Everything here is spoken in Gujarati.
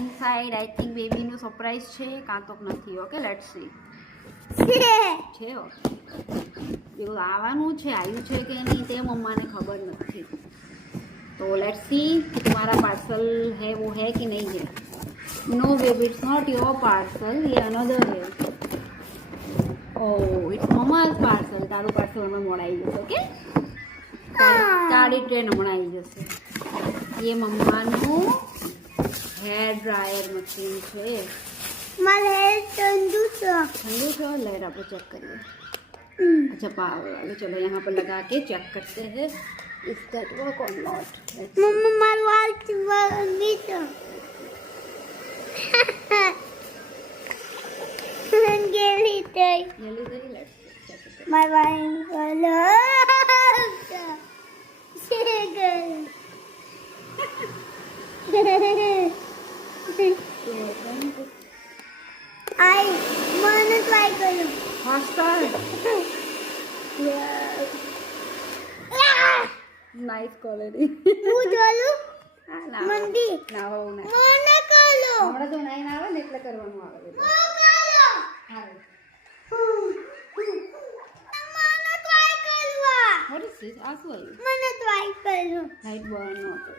ઇનસાઇડ આઈ થિંક બેબીનું સરપ્રાઈઝ છે કાં તો નથી. Okay let's see. છે ઓકે એવું આવવાનું છે, આવ્યું છે કે નહીં તે મમ્માને ખબર નથી. तो लेट्स सी कि तुम्हारा पार्सल है वो है कि नहीं है. No baby it's not your parcel, ये अनदर है. ओह इट्स मम्मा's पार्सल. તારું પાર્સલ હમણાં મોડાઈ જશે. ઓકે તારી ટ્રેન હમણાં આવી જશે. ये મમ્માનું હેર ડ્રાયર મશીન છે. મારે હેર ઠંડુ છે. ठंडू છે. लाइट આપણે चेक करिए. अच्छा पाओ चलो यहाँ पर लगा के चेक करते हैं इफ दैट वर्क और नॉट. મમ્મા મારું વાળ ચીવડી છે. ગેલી થઈ. येलो करी लेट्स चेक इट. મારું વાળ આઈ મને ટ્રાય કર્યો. Faster nice quality. હું જોલું ના મંદી ના હો ના મને કરો. હમણાં જો નાઈ આવે ને એટલે કરવાનું આવે. મને કરો. હા મને ટ્રાય કરવા. What is this? આ શું આવ્યું? મને ટ્રાય કરો. લાઈટ બર્ન નહોતો.